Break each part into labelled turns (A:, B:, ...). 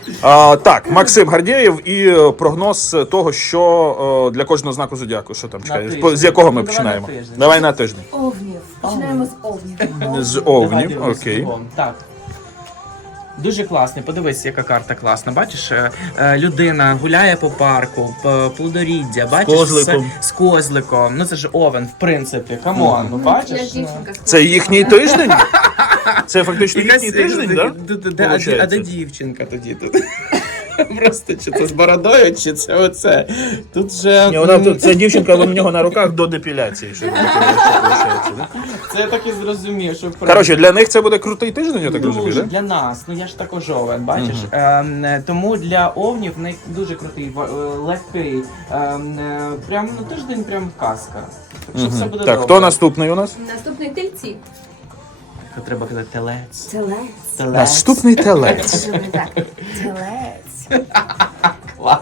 A: Так, Максим Гордєєв і прогноз того, що для кожного знаку зодіаку. Що там чекає? З якого ми починаємо? Давай на тиждень.
B: Овнів. Починаємо з овнів.
A: З овнів, окей.
C: Так. Дуже класний, подивись, яка карта класна. Бачиш, людина гуляє по парку, плодоріддя, бачиш,
A: козликом.
C: з козликом. Ну це ж овен, в принципі, камон, ну бачиш?
A: Це їхній тиждень? Це фактично їхній тиждень, так?
C: А де дівчинка тоді тут? Просто чи це з бородою, чи це оце? Тут же...
A: Ні, ця дівчинка в нього на руках до депіляції.
C: Це я так і зрозумів, що...
A: Коротше, для них це буде крутий тиждень, я так розумію, так?
C: Для нас, ну я ж також овен, бачиш? Тому для овнів в них дуже крутий, легкий, прям на тиждень прям казка. Так що все буде добре.
A: Так, хто наступний у нас?
B: Наступний тельці.
C: Треба казати телець.
B: Телець.
A: Наступний телець.
B: Так. Телець.
C: Клас.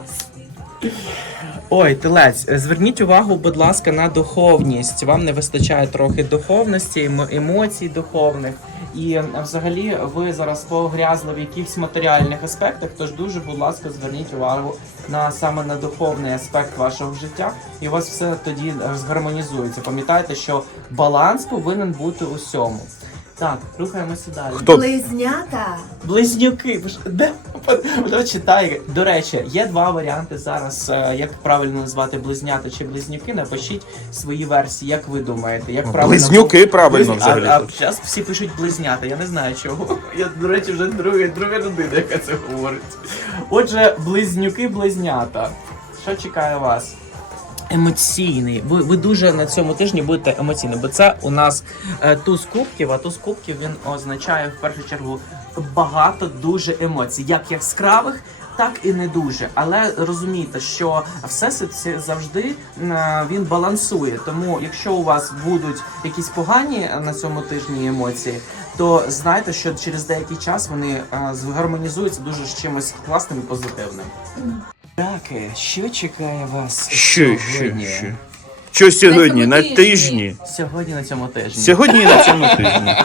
C: Ой, телець, зверніть увагу, будь ласка, на духовність. Вам не вистачає трохи духовності, емоцій духовних. І взагалі ви зараз погрязли в якихось матеріальних аспектах, тож дуже, будь ласка, зверніть увагу саме на духовний аспект вашого життя, і у вас все тоді згармонізується. Пам'ятайте, що баланс повинен бути у всьому. Так, рухаємося далі.
A: Хто?
B: Близнята.
C: Близнюки. Ви ж де? Хто читає? До речі, є два варіанти зараз, як правильно назвати близнята чи близнюки. Напишіть свої версії, як ви думаєте, як правильно.
A: Близнюки правильно взагалі.
C: А зараз всі пишуть близнята, я не знаю чого. Я, до речі, вже друга людина, яка це говорить. Отже, близнюки-близнята. Що чекає вас? Емоційний. Ви дуже на цьому тижні будете емоційні, бо це у нас туз кубків, а туз кубків він означає в першу чергу багато дуже емоцій, як яскравих, так і не дуже. Але розумійте, що всесвіт завжди він балансує. Тому якщо у вас будуть якісь погані на цьому тижні емоції, то знайте, що через деякий час вони згармонізуються дуже з чимось класним і позитивним. Раки, що чекає вас сьогодні?
A: Що сьогодні? На тижні?
C: Сьогодні на цьому тижні.
A: Сьогодні на цьому тижні.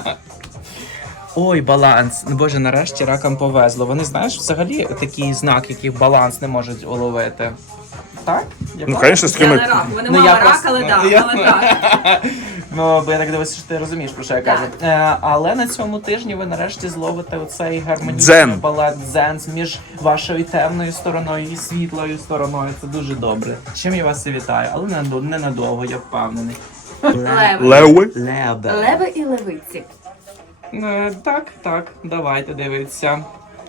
C: Ой, баланс. Ну, Боже, нарешті ракам повезло. Вони, знаєш, взагалі такий знак, який баланс не можуть уловити. Так?
A: Ну, звісно, з
B: Я
A: такими...
B: не рак. Вони мали рак, але так.
C: Ну, бо я так дивлюся, що ти розумієш, про що я кажу. Але на цьому тижні ви нарешті зловите оцей гармонічний баланс, дзен між вашою темною стороною і світлою стороною. Це дуже добре. Чим я вас і вітаю, але ненадовго, я впевнений.
A: Леви?
B: Леви і левиці.
C: Так, давайте дивитися.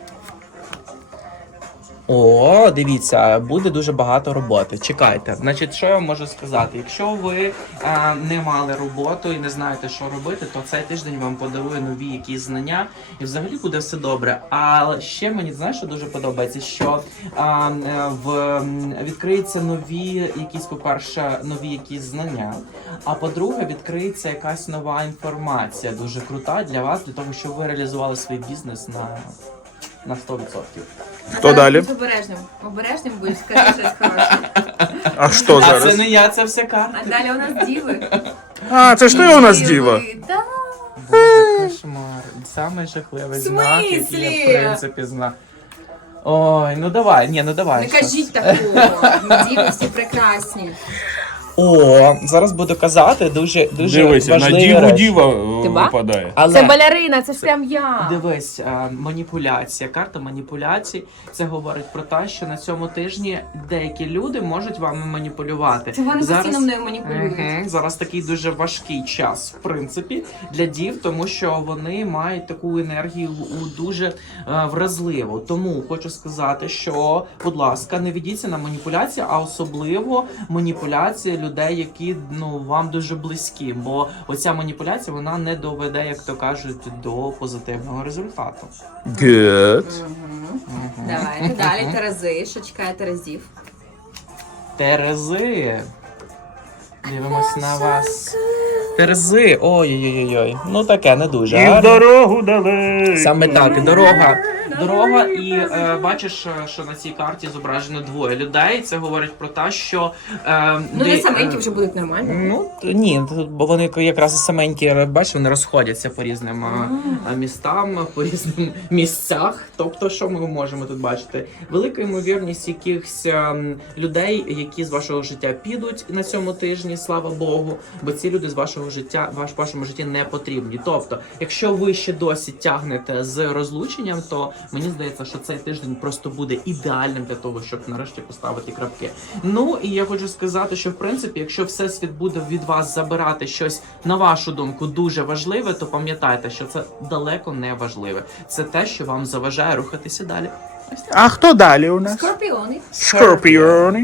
C: О, дивіться, буде дуже багато роботи. Чекайте. Значить, що я можу сказати? Якщо ви не мали роботу і не знаєте, що робити, то цей тиждень вам подарує нові якісь знання і взагалі буде все добре. А ще мені, знаєш, що дуже подобається, що відкриються нові якісь, по-перше, нові якісь знання, а по-друге, відкриється якась нова інформація, дуже крута для вас, для того, щоб ви реалізували свій бізнес на 100%.
A: Хто далі?
B: Обережним будеш сказати щось хороше.
A: А що зараз?
C: А це не я, це все карта.
B: А далі у нас діви.
A: А, це ж ти у нас діва.
B: Так.
C: Боже, кошмар. Самий жахливий знак, який я, в принципі, знаю. Ой, ну давай, давай.
B: Не кажіть такого. Діви всі прекрасні.
C: О, зараз буду казати дуже
A: Дивися, на
C: важливі
A: діву
C: речі.
A: діва випадає.
C: Але...
B: Це балерина, це ж прям я.
C: Дивись, маніпуляція, карта маніпуляцій. Це говорить про те, що на цьому тижні деякі люди можуть вами маніпулювати.
B: Це вони постійно мною маніпулюють.
C: Зараз такий дуже важкий час, в принципі, для дів, тому що вони мають таку енергію дуже вразливу. Тому хочу сказати, що, будь ласка, не ведіться на маніпуляції, а особливо маніпуляції людей, які вам дуже близькі, бо оця маніпуляція, вона не доведе, як то кажуть, до позитивного результату.
A: Good.
B: Давайте далі, Терези. Що чекає Терезів?
C: Терези. Дивимось на вас. Терези, ой-ой-ой, ну таке не дуже.
A: І в
C: а?
A: дорогу дали.
C: Саме так, дорога. Дорога, і бачиш, що на цій карті зображено двоє людей. Це говорить про те, що
B: Ну, не саменькі вже будуть нормально.
C: Ну ні, бо вони якраз саменькі, бачиш, вони розходяться по різним містам, по різним місцях. Тобто, що ми можемо тут бачити? Велика ймовірність якихось людей, які з вашого життя підуть на цьому тижні, слава Богу, бо ці люди з вашого життя, в вашому житті не потрібні. Тобто, якщо ви ще досі тягнете з розлученням, то мені здається, що цей тиждень просто буде ідеальним для того, щоб нарешті поставити крапки. Ну і я хочу сказати, що в принципі, якщо всесвіт буде від вас забирати щось, на вашу думку, дуже важливе, то пам'ятайте, що це далеко не важливе. Це те, що вам заважає рухатися далі.
A: А хто далі у нас?
B: Скорпіони.
A: Скорпіони.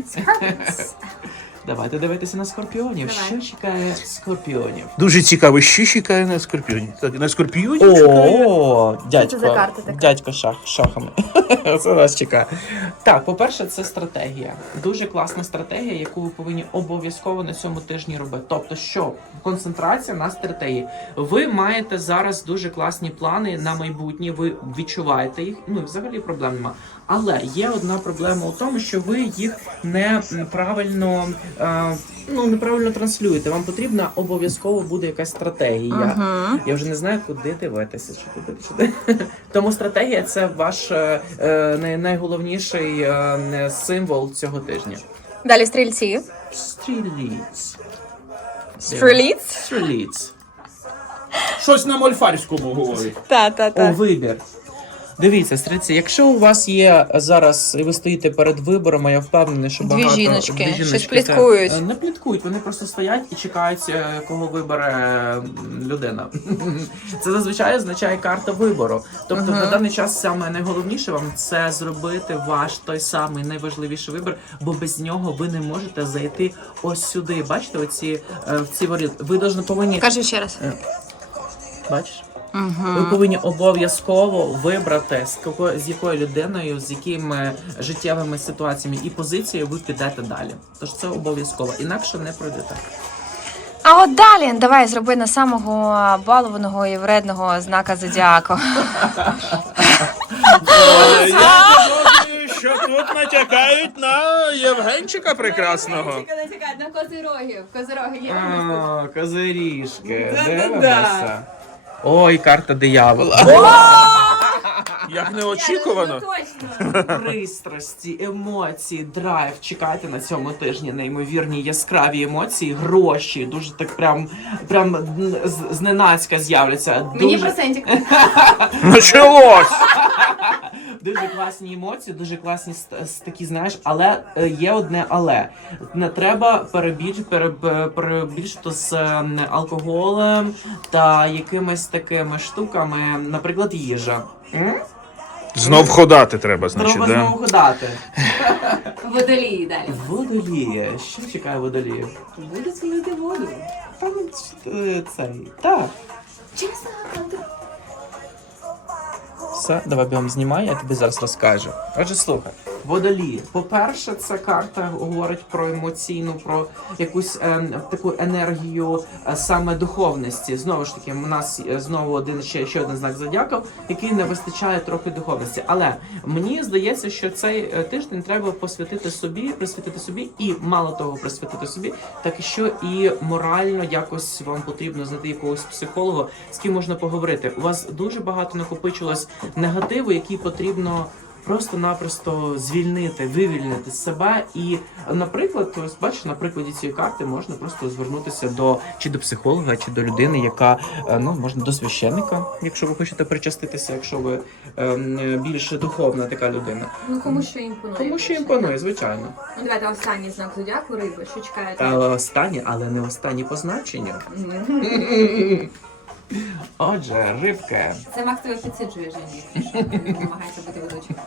C: Давайте дивитися на скорпіонів.
B: Давай.
C: Що чекає скорпіонів?
A: Дуже цікаво, що чекає на скорпіоні. Так, на скорпіоні чекає.
C: О,
B: Що це за карта така?
C: дядько шахами. Це нас чекає. Так, по-перше, це стратегія. Дуже класна стратегія, яку ви повинні обов'язково на цьому тижні робити. Тобто, що концентрація на стратегії. Ви маєте зараз дуже класні плани на майбутнє, ви відчуваєте їх, ну і взагалі проблем нема. Але є одна проблема у тому, що ви їх неправильно транслюєте. Вам потрібна обов'язково буде якась стратегія. Я вже не знаю, куди дивитися, чи туди, чи туди. Тому стратегія – це ваш найголовніший символ цього тижня.
B: Далі стрільці.
C: Стріліць.
B: Стріліць?
A: Щось на мольфарському говорить.
C: О, вибір. Дивіться, стрільці, якщо у вас є зараз, і ви стоїте перед вибором, а я впевнений, що
B: Дві
C: багато...
B: жіночки, щось пліткують.
C: Не пліткують, вони просто стоять і чекають, кого вибере людина. Це зазвичай означає карта вибору. Тобто на даний час саме найголовніше вам це зробити ваш той самий найважливіший вибір, бо без нього ви не можете зайти ось сюди. Бачите, оці в ці воріт. Ви повинні...
B: Кажи ще раз.
C: Бачиш? Ви повинні обов'язково вибрати, з якою людиною, з якими життєвими ситуаціями і позицією ви підете далі. Тож це обов'язково, інакше не пройдете.
B: А от далі давай зроби на самого балованого і вредного знака зодіаку.
A: Я розумію, що тут натякають на Євгенчика прекрасного.
B: Натякають на козирогів. Козироги є.
C: Козиріжки, дивимося. Ой, карта диявола.
A: Як неочікувано.
B: Точно.
C: Пристрасті, емоції, драйв. Чекайте на цьому тижні неймовірні яскраві емоції, гроші. Дуже так прям зненацька з'являться.
B: Мені процентик.
A: Началось!
C: Дуже класні емоції, дуже класні такі, знаєш, але є одне але. Не треба перебільшити з алкоголем та якимись такими штуками, наприклад, їжа.
A: Знов ходати треба, значить,
C: Треба
A: да?
C: знову ходати.
B: Водолії далі.
C: Водолії. Що чекає водоліїв?
B: Будуть лити воду.
C: Там цей. Так.
B: Чесно,
C: Все, давай бігом знімай, я тобі зараз розкажу. Отже, слухай. Водолії. По-перше, ця карта говорить про емоційну, про якусь таку енергію саме духовності. Знову ж таки, у нас знову ще один знак зодіака, який не вистачає трохи духовності. Але мені здається, що цей тиждень треба присвятити собі і мало того присвятити собі, так що і морально якось вам потрібно знайти якогось психолога, з ким можна поговорити. У вас дуже багато накопичилось негативу, який потрібно просто-напросто звільнити, вивільнити з себе. І, наприклад, ось бачиш, на прикладі цієї карти можна просто звернутися до психолога, чи до людини, яка, можна до священника, якщо ви хочете причаститися, якщо ви більш духовна така людина.
B: Ну, кому що імпонує.
C: Кому що імпонує, звичайно.
B: Ну, давайте останній знак зодіаку, риби. Що чекаєте?
C: Останні, але не останні по значенню. Отже, рибки.
B: Це Макс тебе підсиджує, Жені. Намагається бути ведучим.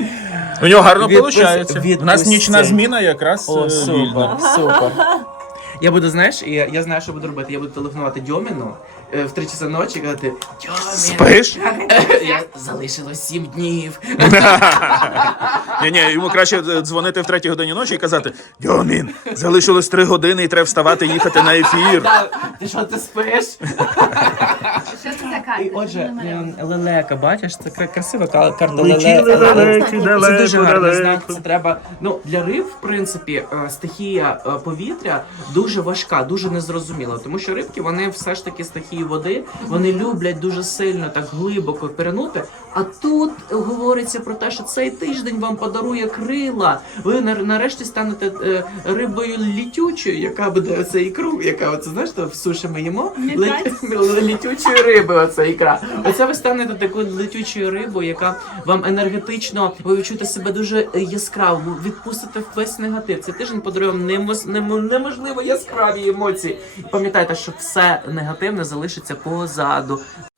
A: У нього гарно
C: Відпуск-
A: виходить. У нас нічна
C: відпустять.
A: зміна якраз
C: О,
A: вільна.
C: супер. Я буду, знаєш, я знаю, що буду робити. Я буду телефонувати Дьоміну в 3 часа ночі і казати: Дьомін,
A: Спиш?
C: я залишилось 7 днів.
A: Ні, йому краще дзвонити в 3 годині ночі і казати: Дьомін, залишилось 3 години і треба вставати, їхати на ефір.
C: Ти що, ти спиш?
B: Що це за карта?
C: І отже, лелека, бачиш, це красива карта
A: Летіли лелеки
C: Це дуже гарний
A: далеко.
C: знак. Це треба. Ну, для риб, в принципі, стихія повітря дуже важка, дуже незрозуміла. Тому що рибки, вони все ж таки стихії води, вони люблять дуже сильно так глибоко пірнути. А тут говориться про те, що цей тиждень вам подарує крила. Ви нарешті станете рибою літючою, яка буде оце ікру, яка оце, знаєш, в суші ми їмо. Літючої риби, оце ікра. Оце ви станете такою летючою рибою, яка вам енергетично, ви відчуєте себе дуже яскраво, ви відпустите весь негатив. Цей тиждень подарує вам неможливо яскраві емоції. І пам'ятайте, що все негативне залишиться позаду.